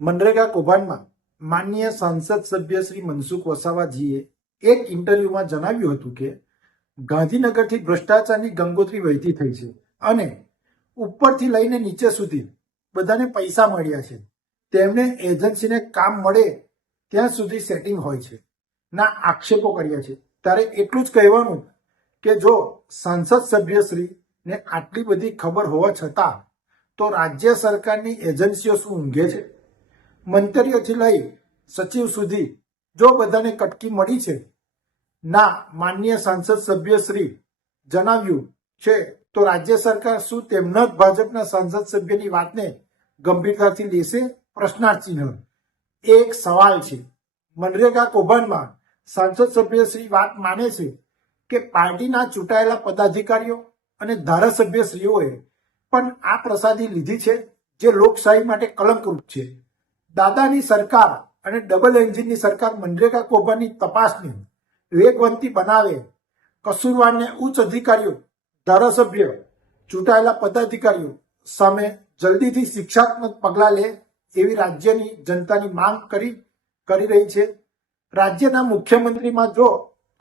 મનરેગા કૌભાંડમાં માનનીય સાંસદ સભ્ય શ્રી મનસુખ વસાવાજીએ એક ઇન્ટરવ્યુમાં જણાવ્યું હતું કે, ગાંધીનગરથી ભ્રષ્ટાચારની ગંગોત્રી વહેતી થઈ છે અને ઉપરથી લઈને નીચે સુધી બધાને પૈસા મળ્યા છે. તેમને એજન્સીને કામ મળે ત્યાં સુધી સેટિંગ હોય છે. ના આક્ષેપો કર્યા છે. ત્યારે એટલું જ કહેવાનું કે જો સાંસદ સભ્યશ્રીને આટલી બધી ખબર હોવા છતાં તો રાજ્ય સરકારની એજન્સીઓ શું ઊંઘે છે? મંતરીઓથી લઈ સચિવ સુધી જો બધાને કટકી મળી છે, ના માન્ય સાંસદ સભ્યશ્રી જણાવ્યું છે, તો રાજ્ય સરકાર શું તેમના જ ભાજપના સાંસદ સભ્યની વાતને ગંભીરતાથી લેશે? પ્રશ્નાર્થ ચિહ્ન એક સવાલ છે. મનરેગા કૌભાંડમાં સાંસદ સભ્યશ્રી વાત માને છે કે પાર્ટીના ચૂંટાયેલા પદાધિકારીઓ અને ધારાસભ્યશ્રીઓએ પણ આ પ્રસાદી લીધી છે, જે લોકશાહી માટે કલંકરૂપ છે. દાદાની સરકાર અને ડબલ એન્જિનની સરકાર મનરેગા કોભાની તપાસની વેગવંતી બનાવે. કસૂરવારને ઉચ્ચ અધિકારીઓ, ધારાસભ્ય, ચૂંટાયેલા પદાધિકારીઓ સામે જલ્દીથી શિક્ષાત્મક પગલાં લે એવી રાજ્યની જનતાની માંગ કરી કરી રહી છે. રાજ્યના મુખ્યમંત્રીમાં જો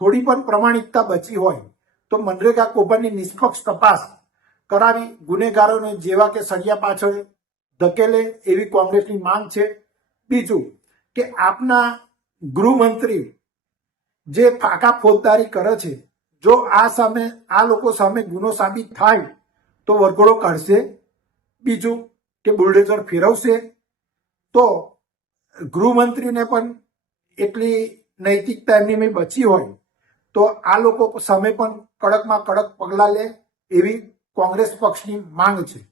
થોડી પણ પ્રમાણિકતા બચી હોય તો મનરેગા કોભાની નિષ્પક્ષ તપાસ કરાવી ગુનેગારોને જેવા કે સળિયા પાછળ ધકેલે એવી કોંગ્રેસની માંગ છે. બીજું કે આપના ગૃહમંત્રી જે ફાકા ફોજદારી કરે છે, જો આ સામે, આ લોકો સામે ગુનો સાબિત થાય, તો વરઘોડો કાઢશે. બીજું કે બુલડોઝર ફેરવશે. તો ગૃહમંત્રીને પણ એટલી નૈતિકતા એમની બચી હોય, તો આ લોકો સામે પણ કડકમાં કડક પગલાં લે એવી કોંગ્રેસ પક્ષની માંગ છે.